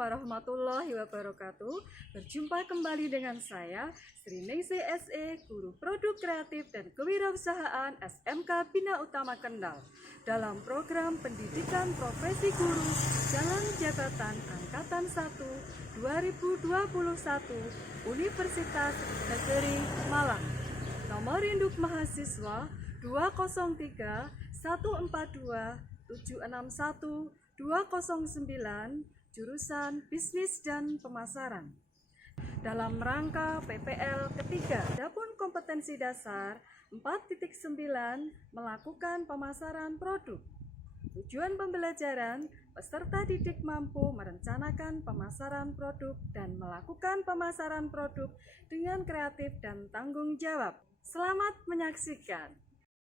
warahmatullahi wabarakatuh. Berjumpa kembali dengan saya, Sri Ningsih SE, Guru Produk Kreatif dan Kewirausahaan SMK Bina Utama Kendal, dalam program Pendidikan Profesi Guru Jalan Jabatan Angkatan 1 2021 Universitas Negeri Malang. Nomor induk mahasiswa 203 142 761 209, jurusan Bisnis dan Pemasaran. Dalam rangka PPL ketiga, Adapun kompetensi dasar 4.9 melakukan pemasaran produk. Tujuan pembelajaran, peserta didik mampu merencanakan pemasaran produk dan melakukan pemasaran produk dengan kreatif dan tanggung jawab. Selamat menyaksikan.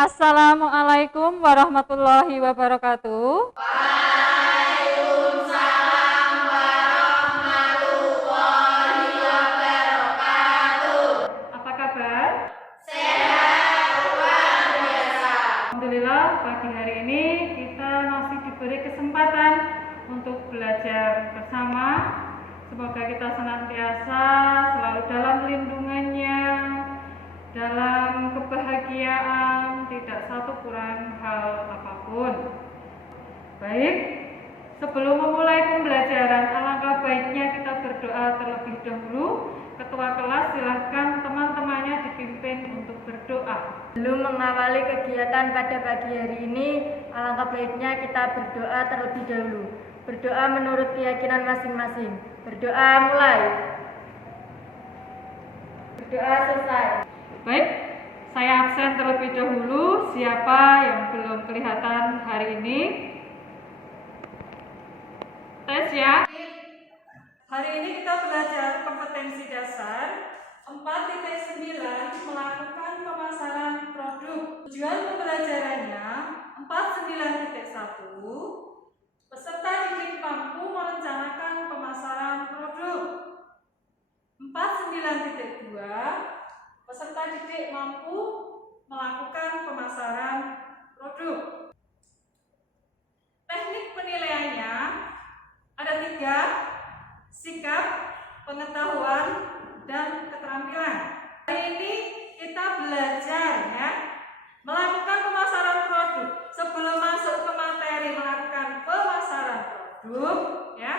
Assalamualaikum warahmatullahi wabarakatuh. Waalaikumsalam warahmatullahi wabarakatuh. Apa kabar? Sehat luar biasa. Alhamdulillah, pagi hari ini kita masih diberi kesempatan untuk belajar bersama. Semoga kita senantiasa selalu dalam lindungannya, dalam kebahagiaan, tidak satu kurang hal apapun. Baik, sebelum memulai pembelajaran, alangkah baiknya kita berdoa terlebih dahulu. Ketua kelas silahkan teman-temannya dipimpin untuk berdoa. Sebelum mengawali kegiatan pada pagi hari ini, alangkah baiknya kita berdoa terlebih dahulu. Berdoa menurut keyakinan masing-masing. Berdoa mulai. Berdoa selesai. Baik, saya absen terlebih dahulu. Siapa yang belum kelihatan hari ini? Tes ya. Hari ini kita belajar kompetensi dasar 4.9 melakukan pemasaran produk. Tujuan pembelajarannya 49.1 peserta didik mampu merencanakan pemasaran produk. 49.2 peserta didik mampu melakukan pemasaran produk. Teknik penilaiannya ada 3: sikap, pengetahuan, dan keterampilan. Hari ini kita belajar ya, melakukan pemasaran produk. Sebelum masuk ke materi melakukan pemasaran produk ya,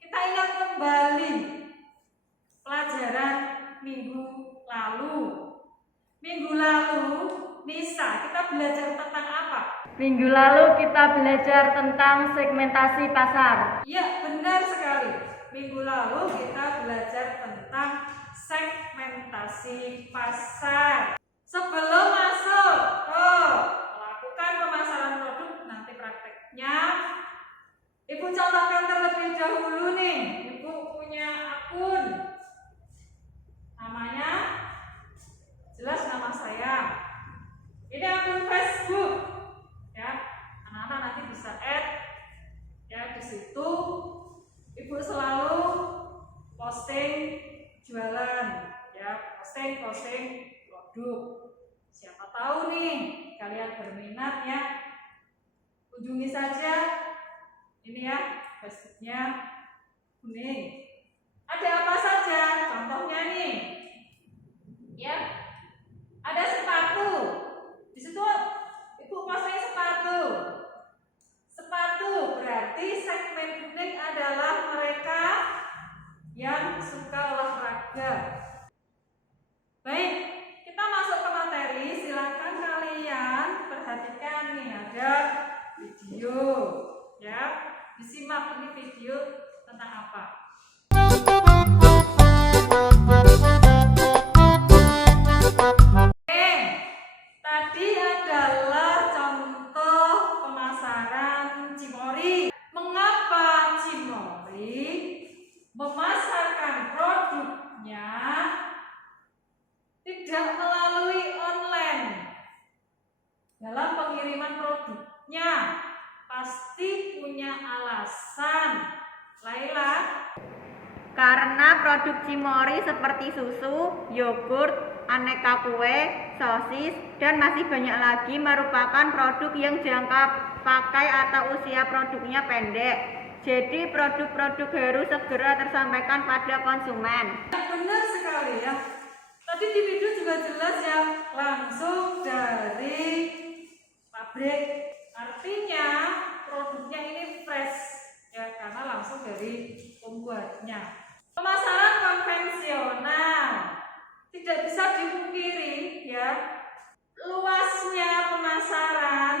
kita ingat kembali pelajaran minggu lalu. Minggu lalu, Nisa, kita belajar tentang apa? Minggu lalu kita belajar tentang segmentasi pasar. Iya, benar sekali. Minggu lalu kita belajar tentang segmentasi pasar. Sebelum masuk melakukan pemasaran produk, nanti prakteknya Ibu contohkan terlebih dahulu nih. Ibu punya akun. Namanya jelas nama saya. Ini akun Facebook. Ya, anak-anak nanti bisa add. Ya, di situ Ibu selalu posting jualan, ya, posting produk. Siapa tahu nih kalian berminat ya, kunjungi saja ini ya, Facebooknya kuning. Ada apa saja? Contohnya nih, ya, ada sepatu. Di situ Ibu posting sepatu. Sepatu berarti segmen kuning adalah mereka yang suka olahraga. Baik, kita masuk ke materi. Silakan kalian perhatikan nih, ada video ya. Disimak ini video tentang apa. Tadi adalah contoh pemasaran Cimory. Mengapa Cimory memasarkan produknya tidak melalui online? Dalam pengiriman produknya pasti punya alasan. Laila? Karena produk Cimory seperti susu, yogurt, aneka kue, sosis, dan masih banyak lagi merupakan produk yang jangka pakai atau usia produknya pendek. Jadi produk-produk harus segera tersampaikan pada konsumen. Benar sekali ya. Tadi di video juga jelas ya, langsung dari pabrik. Artinya produknya ini fresh ya, karena langsung dari pembuatnya. Pemasaran konvensional tidak bisa dipungkiri ya, luasnya pemasaran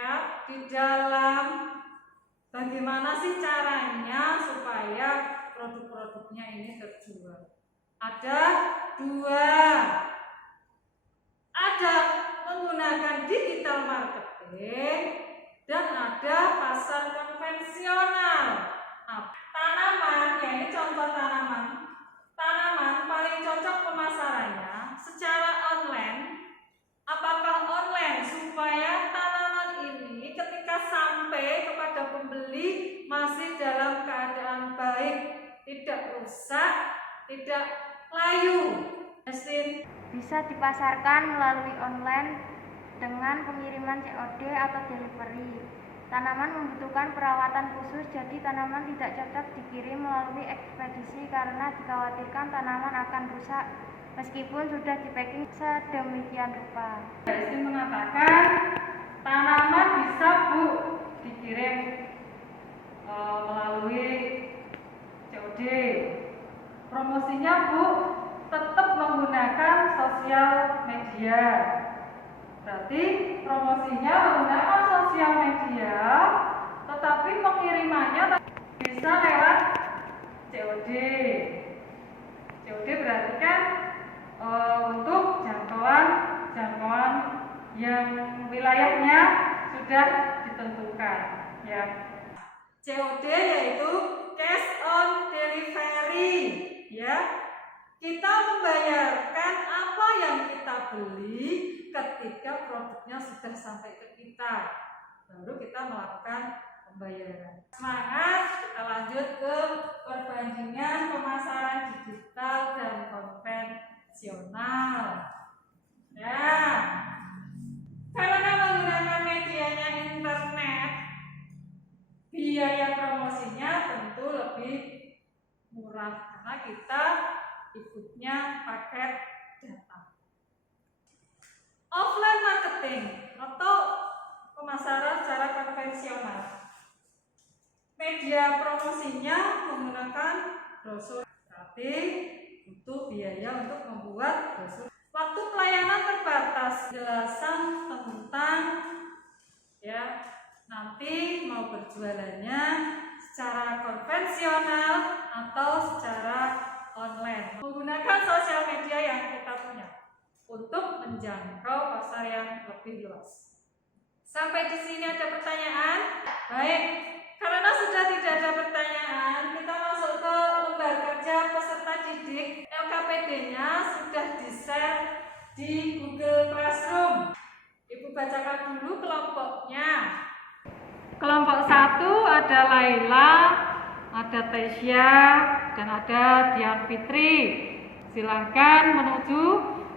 ya, di dalam bagaimana sih caranya supaya produk-produknya ini terjual. Ada dua, ada menggunakan digital marketing dan ada pasar konvensional. Nah, tanaman, ya ini contoh tanaman. Tanaman paling cocok pemasarannya secara online. Apakah online supaya tanaman ini ketika sampai kepada pembeli masih dalam keadaan baik, tidak rusak, tidak layu. Justin. Bisa dipasarkan melalui online dengan pengiriman COD atau delivery. Tanaman membutuhkan perawatan khusus, jadi tanaman tidak cocok dikirim melalui ekspedisi karena dikhawatirkan tanaman akan rusak meskipun sudah dipacking sedemikian rupa. Justin mengatakan tanaman bisa Bu dikirim melalui COD. Promosinya Bu tetap menggunakan sosial media. Berarti promosinya menggunakan sosial media, tetapi pengirimannya bisa lewat COD. COD berarti kan untuk jangkauan yang wilayahnya sudah ditentukan ya. COD yaitu cash on delivery ya. Kita membayarkan apa yang kita beli ketika produknya sudah sampai ke kita, baru kita melakukan pembayaran. Semangat, kita lanjut ke perbandingan pemasaran digital dan konvensional. Ya, karena menggunakan medianya internet, biaya promosinya tentu lebih murah karena kita ikutnya paket data. Offline marketing atau pemasaran secara konvensional. Media promosinya menggunakan brosur, berarti butuh biaya untuk membuat brosur. Waktu pelayanan terbatas, jelasan tentang ya nanti mau berjualannya secara konvensional atau secara online. Menggunakan sosial media yang kita punya untuk menjangkau pasar yang lebih luas. Sampai di sini ada pertanyaan? Baik, karena sudah tidak ada pertanyaan, kita masuk ke lembar kerja peserta didik. LKPD-nya sudah di-share di Google Classroom. Ibu bacakan dulu kelompoknya. Kelompok 1 ada Laila, ada Tesya, dan ada Dian Fitri. Silakan menuju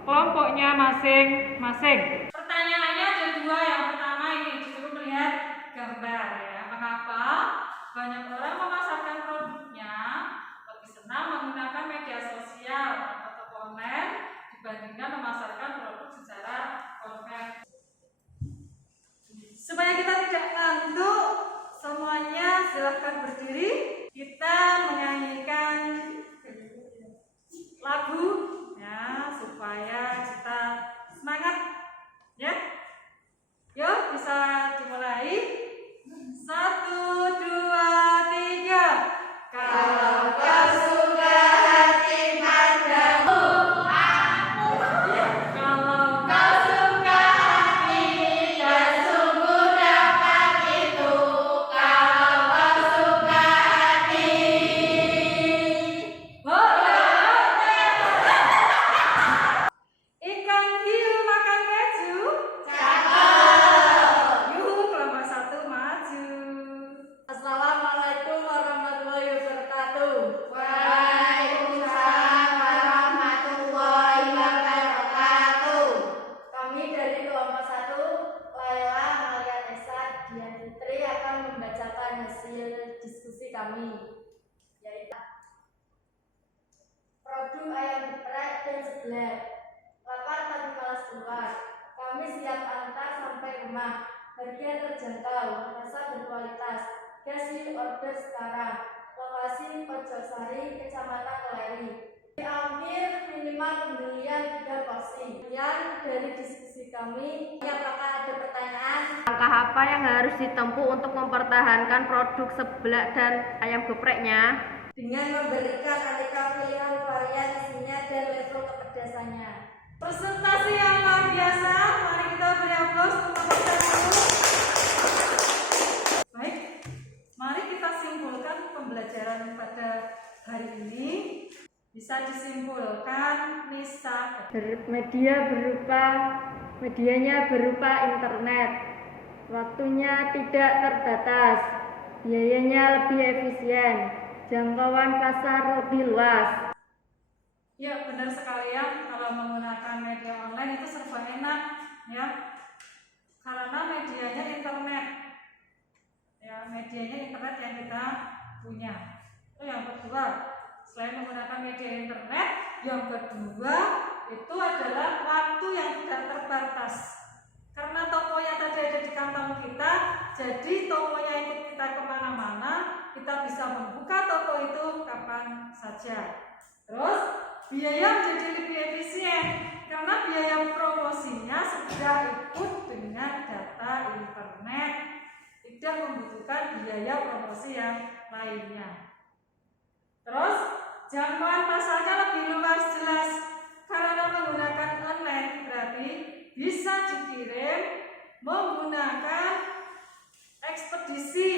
kelompoknya masing-masing. Pertanyaannya ada dua. Yang pertama ini disuruh melihat gambar ya. Mengapa banyak orang memasarkan produknya lebih senang menggunakan media sosial atau toko online dibandingkan memasarkan produk secara konvensional. Supaya kita tidak ngantuk, semuanya silahkan berdiri. Kita menyanyikan lagu ya supaya kita semangat ya. Yuk bisa dimulai. 1, 2, 3. jelek. Lapar tapi malas keluar. Kami siap antar sampai rumah. Harga terjangkau, rasa berkualitas. Kasih order sekarang. Lokasi Pojosari, Kecamatan Keleri. Diambil minimal pembelian 3 porsi. Sekian dari diskusi kami. Apakah ada pertanyaan? Langkah apa yang harus ditempuh untuk mempertahankan produk seblak dan ayam gepreknya? Dengan memberikan aneka pilihan varian isinya dan level kepedasannya. Presentasi yang luar biasa. Mari kita beri aplaus untuk kita dulu. Baik, mari kita simpulkan pembelajaran pada hari ini. Bisa disimpulkan Nisa. Medianya berupa internet. Waktunya tidak terbatas. Biayanya lebih efisien. Jangkauan pasar lebih luas. Ya, benar sekali ya. Kalau menggunakan media online itu serba enak ya. Karena medianya internet. Ya, medianya internet yang kita punya. Itu yang kedua. Selain menggunakan media internet, yang kedua itu adalah waktu yang tidak terbatas. Karena tokonya tadi ada di kantong kita, jadi tokonya ikut kita kemana-mana, kita bisa membuka toko itu kapan saja. Terus biaya menjadi lebih efisien karena biaya promosinya sudah ikut dengan data internet, tidak membutuhkan biaya promosi yang lainnya. Terus jangkauan pasarnya lebih luas jelas karena menggunakan online berarti bisa dikirim menggunakan ekspedisi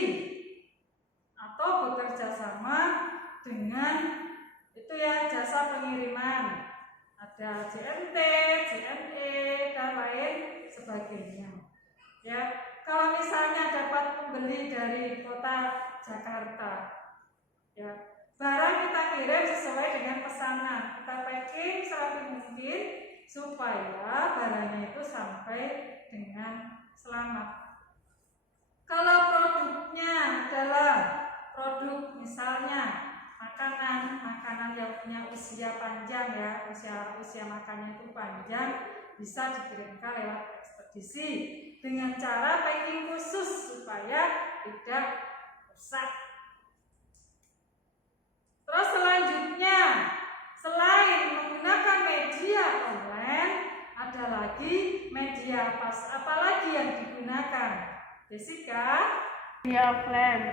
atau bekerja sama dengan itu ya jasa pengiriman, ada JNT, JNE dan lain sebagainya. Ya, kalau misalnya dapat membeli dari kota Jakarta, ya barang kita kirim sesuai dengan pesanan, kita packing serapi mungkin supaya barangnya itu sampai dengan selamat. Kalau produknya adalah produk misalnya makanan yang punya usia panjang ya, usia makannya itu panjang, bisa dikirimkan lewat ekspedisi dengan cara packing khusus supaya tidak rusak. Terus selanjutnya, selain menggunakan media online, ada lagi media apalagi yang digunakan? Jessica? Media offline.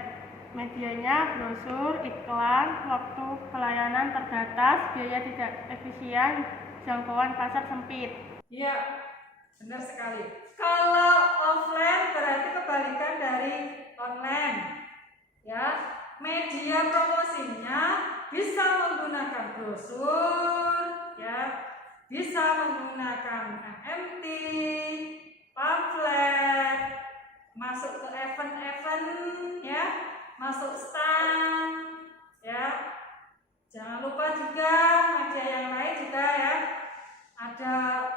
Medianya brosur, iklan, waktu pelayanan terbatas, biaya tidak efisien, jangkauan pasar sempit. Iya, benar sekali. Kalau offline berarti kebalikan dari online. Ya, media promosinya bisa menggunakan brosur, ya, bisa menggunakan MMT, pamflet, masuk ke event-event, ya, masuk stand, ya. Jangan lupa juga media yang lain juga ya. Ada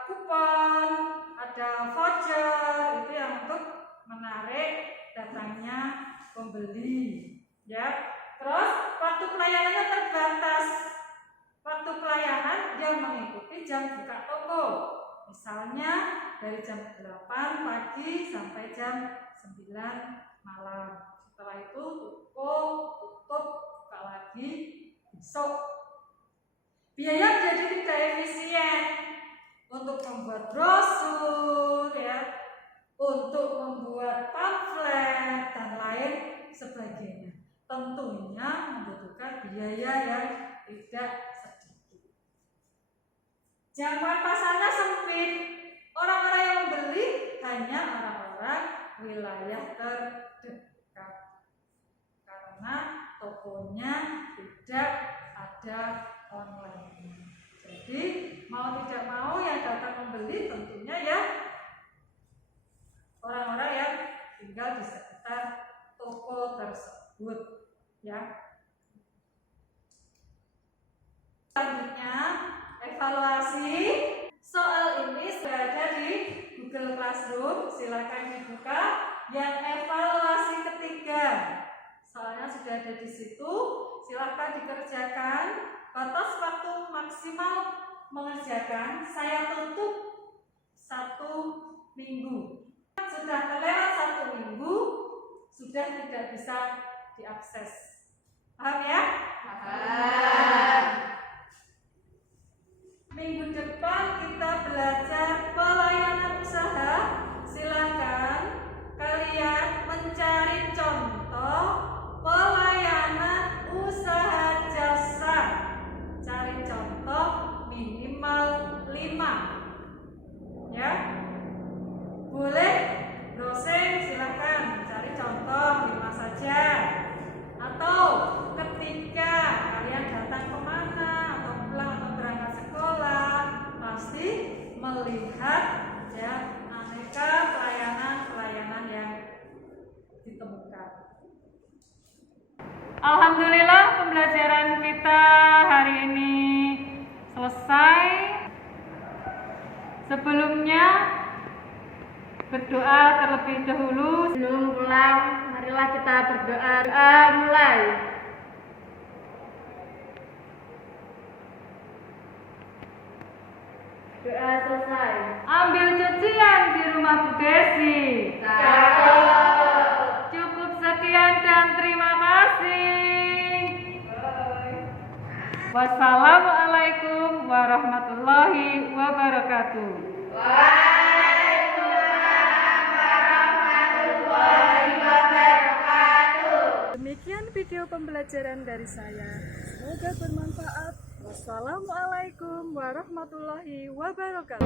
kupon, ada voucher, itu yang untuk menarik datangnya pembeli. Ya, terus waktu pelayanannya terbatas. Waktu pelayanan dia mengikuti jam buka toko. Misalnya dari jam 8 pagi sampai jam 9 malam. Setelah itu toko tutup, buka lagi besok. Biaya menjadi tidak efisien untuk membuat brosur ya, untuk membuat pamflet dan lain sebagainya. Tentunya membutuhkan biaya yang tidak sedikit. Jangkauan pasarnya sempit. Orang-orang yang membeli hanya orang-orang wilayah terdekat. Karena tokonya tidak ada online. Jadi mau tidak mau yang datang membeli tentunya ya orang-orang yang tinggal di sekitar toko tersebut. Ya. Selanjutnya evaluasi. Soal ini sudah ada di Google Classroom, silakan dibuka. Yang evaluasi ketiga, soalnya sudah ada di situ, silakan dikerjakan. Batas waktu maksimal mengerjakan, saya tutup 1 minggu. Sudah terlewat 1 minggu, sudah tidak bisa diakses. Paham ya? Paham. Minggu depan kita belajar pelayanan usaha. Silakan kalian mencari contoh pelayanan usaha jasa. Cari contoh minimal 5. Ya. Boleh dosen silakan cari contoh 5 saja. Atau ketika kalian datang kemana atau pulang atau berangkat sekolah, pasti melihat ya aneka pelayanan yang ditemukan. Alhamdulillah pembelajaran kita hari ini selesai. Sebelumnya berdoa terlebih dahulu. Sebelum pulang, marilah kita berdoa. Doa mulai. Doa selesai. Ambil cucian di rumah Bu Desi. Cukup sekian dan terima kasih. Wassalamualaikum warahmatullahi wabarakatuh. Demikian video pembelajaran dari saya. Semoga bermanfaat. Wassalamualaikum warahmatullahi wabarakatuh.